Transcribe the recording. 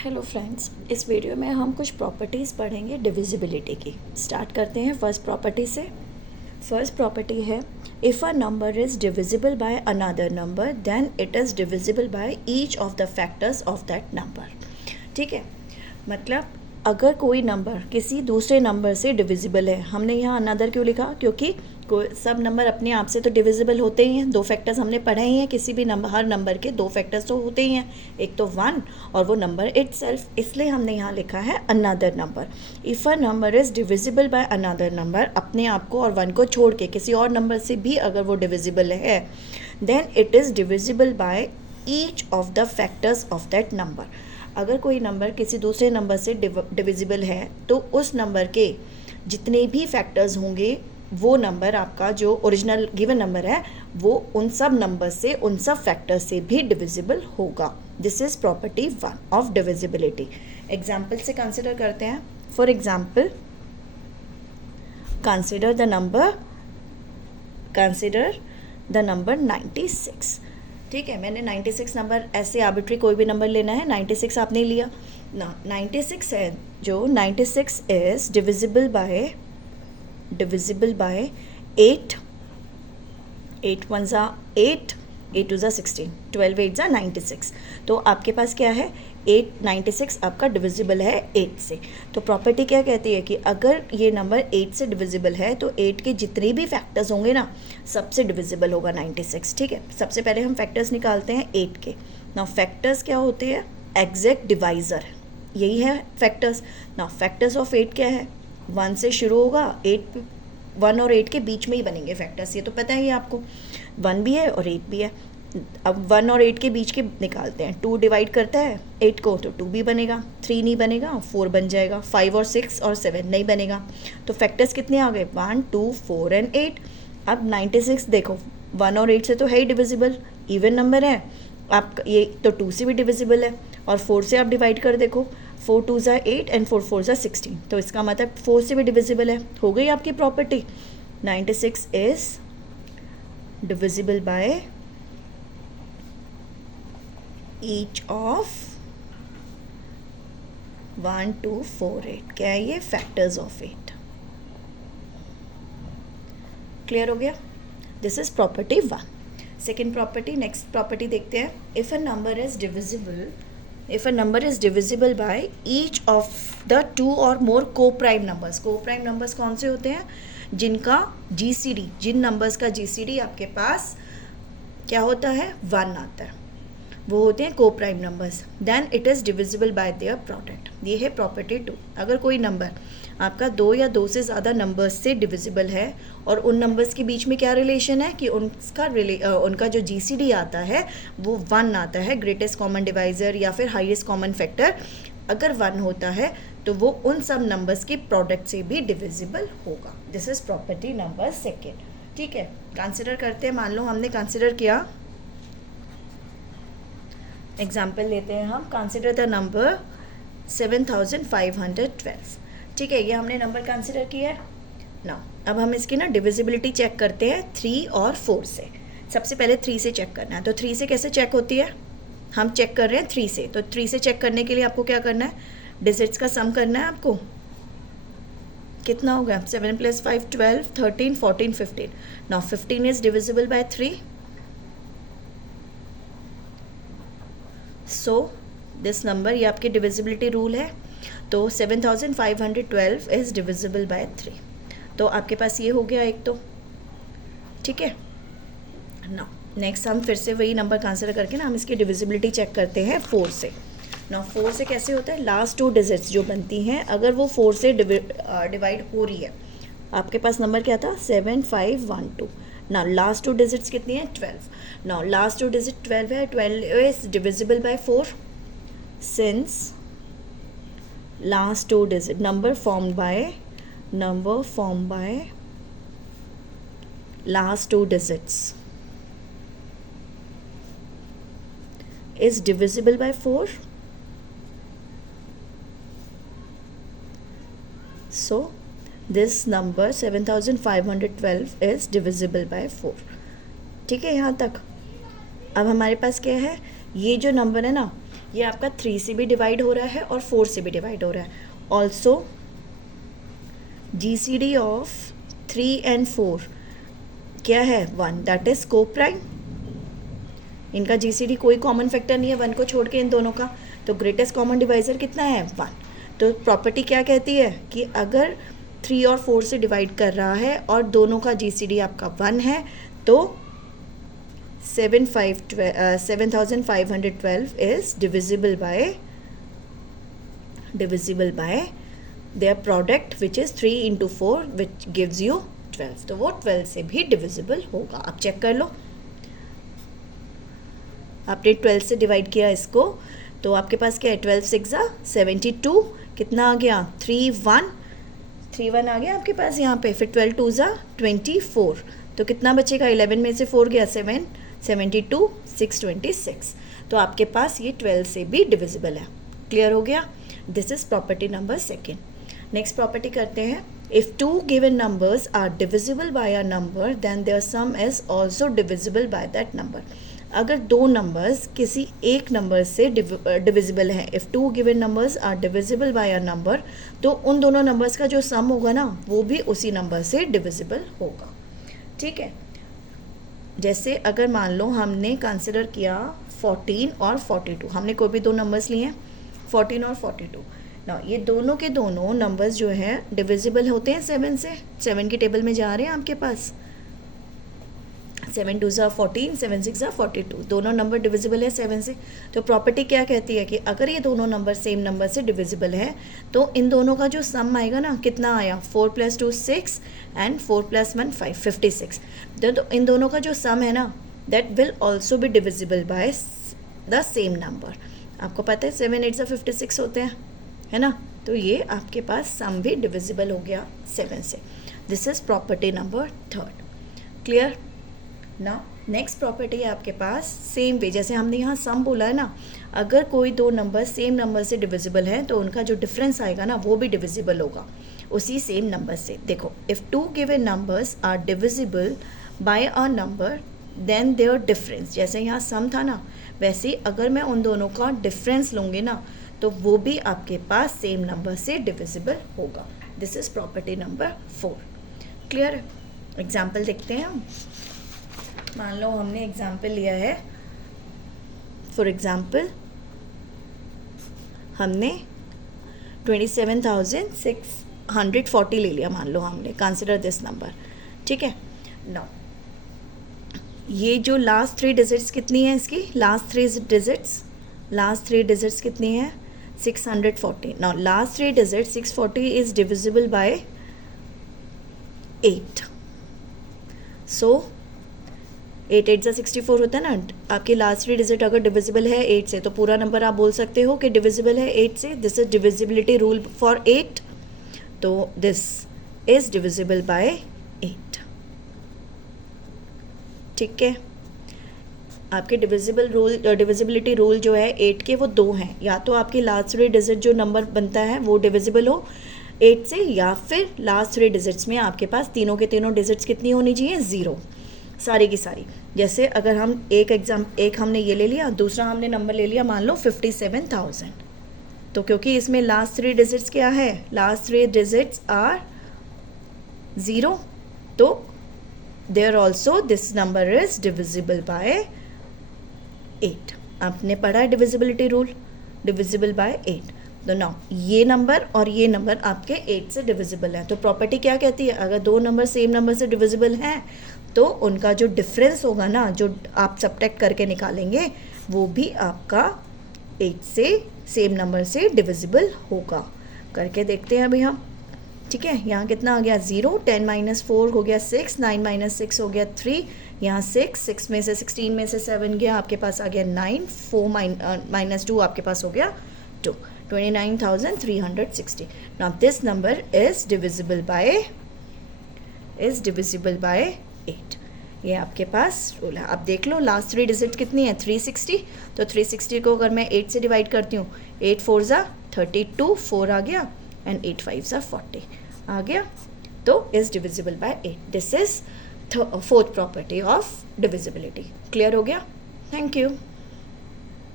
Hello friends, इस video में हम कुछ प्रॉपर्टीज़ पढ़ेंगे डिविजिबिलिटी की। स्टार्ट करते हैं फर्स्ट प्रॉपर्टी से। फर्स्ट प्रॉपर्टी है, if a number is divisible by another number then it is divisible by each of the factors of that number. ठीक है, मतलब अगर कोई नंबर किसी दूसरे नंबर से डिविजिबल है, हमने यहाँ अनदर क्यों लिखा, क्योंकि सब नंबर अपने आप से तो डिविजिबल होते ही हैं। दो फैक्टर्स हमने पढ़े ही हैं, किसी भी नंबर, हर नंबर के दो फैक्टर्स तो होते ही हैं, एक तो 1 और वो नंबर इटसेल्फ, इसलिए हमने यहाँ लिखा है another number. If a number is divisible by another number, अपने आप को और 1 को छोड़ के किसी और नंबर से भी अगर वो डिविजिबल है, then it is divisible by each of the factors of that number. अगर कोई नंबर किसी दूसरे नंबर से डिविजिबल है तो उस नंबर के जितने भी फैक्टर्स होंगे, वो नंबर आपका जो ओरिजिनल गिवन नंबर है वो उन सब नंबर से, उन सब फैक्टर से भी डिविजिबल होगा। This is property 1 of divisibility. Example से कंसिडर करते हैं। For example, consider the number 96। ठीक है, मैंने 96 नंबर, ऐसे आर्बिट्री कोई भी नंबर लेना है, 96 आपने लिया ना। 96 है जो 96 इज डिविजिबल बाय 8, 8 1 ज़ा 8, 8 2 ज़ा 16, 12 8 ज़ा 96। तो आपके पास क्या है, 96 आपका डिविजिबल है 8 से। तो प्रॉपर्टी क्या कहती है कि अगर ये नंबर 8 से डिविजिबल है तो 8 के जितने भी फैक्टर्स होंगे ना, सबसे डिविजिबल होगा 96। ठीक है, सबसे पहले हम फैक्टर्स निकालते हैं 8 के। ना फैक्टर्स क्या होते हैं, एग्जैक्ट डिवाइज़र, यही है फैक्टर्स। ना फैक्टर्स ऑफ 8 क्या है, 1 से शुरू होगा, 1 और 8 के बीच में ही बनेंगे फैक्टर्स, ये तो पता ही है आपको। 1 भी है और 8 भी है। अब 1 और 8 के बीच के निकालते हैं। 2 डिवाइड करता है 8 को, तो 2 भी बनेगा, 3 नहीं बनेगा, 4 बन जाएगा, 5 और 6 और 7 नहीं बनेगा। तो फैक्टर्स कितने आ गए, 1 2 4 एंड 8। अब 96 देखो, 1 और 8 से तो है ही डिविजिबल, इवन नंबर है आपका, ये तो 2 से भी डिविजिबल है। और 4 से आप डिवाइड कर देखो, 4 2 ज़ा 8 एंड 4 4 ज़ा 16, तो इसका मतलब 4 से भी डिविजिबल है। हो गई आपकी property, 96 is divisible by each of 1 2 4 8। क्या है ये, फैक्टर्स ऑफ 8। क्लियर हो गया, this is property 1। Second property, next property देखते हैं। If a number is divisible by each of the 2 और मोर को प्राइम नंबर्स। को प्राइम नंबर्स कौन से होते हैं, जिनका GCD, जिन नंबर्स का GCD आपके पास क्या होता है, 1 आता है, वो होते हैं को prime numbers. Then it is divisible by their product. ये है प्रॉपर्टी 2। अगर कोई नंबर आपका 2 या 2 से ज़्यादा नंबर्स से डिविजिबल है और उन नंबर्स के बीच में क्या रिलेशन है कि उनका जो GCD आता है वो 1 आता है, ग्रेटेस्ट कॉमन डिवाइज़र या फिर हाईएस्ट कॉमन फैक्टर अगर 1 होता है तो वो उन सब नंबर्स के प्रोडक्ट से भी डिविजिबल होगा। This is property number 2। ठीक है, कंसिडर करते हैं। मान लो हमने कंसिडर किया, एग्जाम्पल लेते हैं हम, कंसिडर द नंबर 7512। ठीक है, ये हमने नंबर कंसिडर किया है ना। अब हम इसकी ना डिविजिबिलिटी चेक करते हैं 3 और 4 से। सबसे पहले 3 से चेक करना है। तो 3 से कैसे चेक होती है, हम चेक कर रहे हैं 3 से। तो 3 से चेक करने के लिए आपको क्या करना है, डिजिट्स का सम करना है आपको। कितना होगा, 7 + 5 12, 13 14 15। Now 15 is divisible bye 3, so this number, ये आपकी डिविजिबिलिटी रूल है। तो 7512 इज डिविजिबल बाय 3। तो आपके पास ये हो गया एक तो। ठीक है ना, नेक्स्ट हम फिर से वही नंबर कंसिडर करके ना हम इसकी डिविजिबिलिटी चेक करते हैं 4 से ना। 4 से कैसे होता है, लास्ट 2 डिजिट्स जो बनती हैं अगर वो 4 से डिवाइड हो रही है, आपके पास नंबर क्या था, 7512 ना। लास्ट 2 डिजिट्स कितनी है, 12 ना। लास्ट 2 डिजिट 12 है, 12 is divisible bye 4 since last 2 digit number formed by last 2 digits is divisible by 4. So this number 7512 is divisible by 4. ठीक है यहाँ तक। अब हमारे पास क्या है, ये जो नंबर है ना, ये आपका 3 से भी डिवाइड हो रहा है और 4 से भी डिवाइड हो रहा है. ऑल्सो GCD ऑफ 3 and 4 क्या है 1, दैट इज को प्राइम. इनका GCD कोई कॉमन फैक्टर नहीं है 1 को छोड़ के इन दोनों का, तो ग्रेटेस्ट कॉमन डिवाइज़र कितना है 1. तो प्रॉपर्टी क्या कहती है कि अगर 3 और 4 से डिवाइड कर रहा है और दोनों का GCD आपका 1 है तो 7512 is divisible bye their product which is 3 into 4 which gives you 12. तो वो 12 से भी डिविजिबल होगा. आप चेक कर लो, आपने 12 से डिवाइड किया इसको तो आपके पास क्या है 12 6 72, कितना आ गया 3 1 आ गया आपके पास यहाँ पे. फिर 12 2 24, तो कितना बचेगा 11 में से 4 गया 7 72 6 26. तो आपके पास ये 12 से भी डिविजिबल है. क्लियर हो गया. This is property number 2. Next property करते हैं. If 2 given numbers are divisible by a number then their sum is also divisible by that number. अगर दो नंबर्स किसी एक नंबर से डिविजिबल हैं, if 2 given numbers are divisible by a number, तो उन दोनों नंबर्स का जो सम होगा ना वो भी उसी नंबर से डिविजिबल होगा. ठीक है. जैसे अगर मान लो हमने कंसिडर किया 14 और 42, हमने कोई भी दो नंबर्स लिए हैं 14 और 42. ना ये दोनों के दोनों नंबर्स जो हैं डिविजिबल होते हैं 7 से. 7 की टेबल में जा रहे हैं आपके पास. 7 2 14, 7 6 42, दोनों नंबर डिविजिबल है 7 से. तो प्रॉपर्टी क्या कहती है कि अगर ये दोनों नंबर सेम नंबर से डिविजिबल है तो इन दोनों का जो सम आएगा ना कितना आया 4 + 2 6 एंड 4 + 1 5 56. तो इन दोनों का जो सम है ना that will also be divisible by the same number. आपको पता है 7 8 56 होते हैं, है ना. तो ये आपके पास सम भी डिविजिबल हो गया 7 से. This is property number 3. Clear. ना नेक्स्ट प्रॉपर्टी है आपके पास सेम वे, जैसे हमने यहाँ सम बोला है ना, अगर कोई दो नंबर सेम नंबर से डिविजिबल है तो उनका जो डिफरेंस आएगा ना वो भी डिविजिबल होगा उसी सेम नंबर से. देखो if 2 given numbers are divisible by a number then their difference, जैसे यहाँ सम था ना वैसे ही अगर मैं उन दोनों का डिफरेंस लूँगी ना तो वो भी आपके पास सेम नंबर से डिविजिबल होगा. This is property number 4. Clear. Example देखते हैं हम. मान लो हमने एग्जाम्पल लिया है, फॉर एग्जाम्पल हमने 27,640 ले लिया. मान लो हमने कंसिडर दिस नंबर. ठीक है. नाउ ये जो लास्ट 3 डिजिट्स कितनी है इसकी, लास्ट थ्री डिजिट्स कितनी है 640. Now last 3 digits 640 is divisible by 8. सो 8 8 64 होता है ना. आपकी लास्ट 3 डिजिट अगर डिविजिबल है 8 से तो पूरा नंबर आप बोल सकते हो कि डिविजिबल है 8 से. This is divisibility rule for 8. तो दिस इज डिविजिबल बाय 8. ठीक है. आपके डिविजिबिलिटी रूल जो है 8 के वो 2 हैं. या तो आपकी लास्ट 3 डिजिट जो नंबर बनता है वो डिविजिबल हो 8 से, या फिर लास्ट 3 डिजिट्स में आपके पास तीनों के तीनों डिजिट्स कितनी होनी चाहिए 0, सारी की सारी. जैसे अगर हम एक हमने ये ले लिया, दूसरा हमने नंबर ले लिया मान लो 57,000. तो क्योंकि इसमें लास्ट 3 डिजिट्स क्या है, लास्ट 3 डिजिट्स आर 0, तो there also this number is divisible by 8. आपने पढ़ा है डिविजिबिलिटी रूल, डिविजिबल बाय 8. तो नाउ ये नंबर और ये नंबर आपके 8 से डिविजिबल है. तो प्रॉपर्टी क्या कहती है, अगर दो नंबर सेम नंबर से डिविजिबल हैं तो उनका जो डिफरेंस होगा ना जो आप सब्ट्रैक्ट करके निकालेंगे वो भी आपका 8 से सेम नंबर से डिविजिबल होगा. करके देखते हैं अभी हम. ठीक है. यहाँ कितना आ गया 0, 10 - 4 हो गया 6, 9 - 6 हो गया 3, यहाँ 6 में से 16 में से 7 गया आपके पास आ गया 9, 4 - 2 आपके पास हो गया 2, 29,360. Now this number is divisible by 8. ये आपके पास रूल है. आप देख लो लास्ट 3 डिजिट कितनी है 360. तो 360 को अगर मैं 8 से डिवाइड करती हूँ 8 4 32, 4 आ गया एंड 8 5 40 आ गया. तो is divisible by 8. This is 4th property of divisibility. Clear हो गया. Thank you.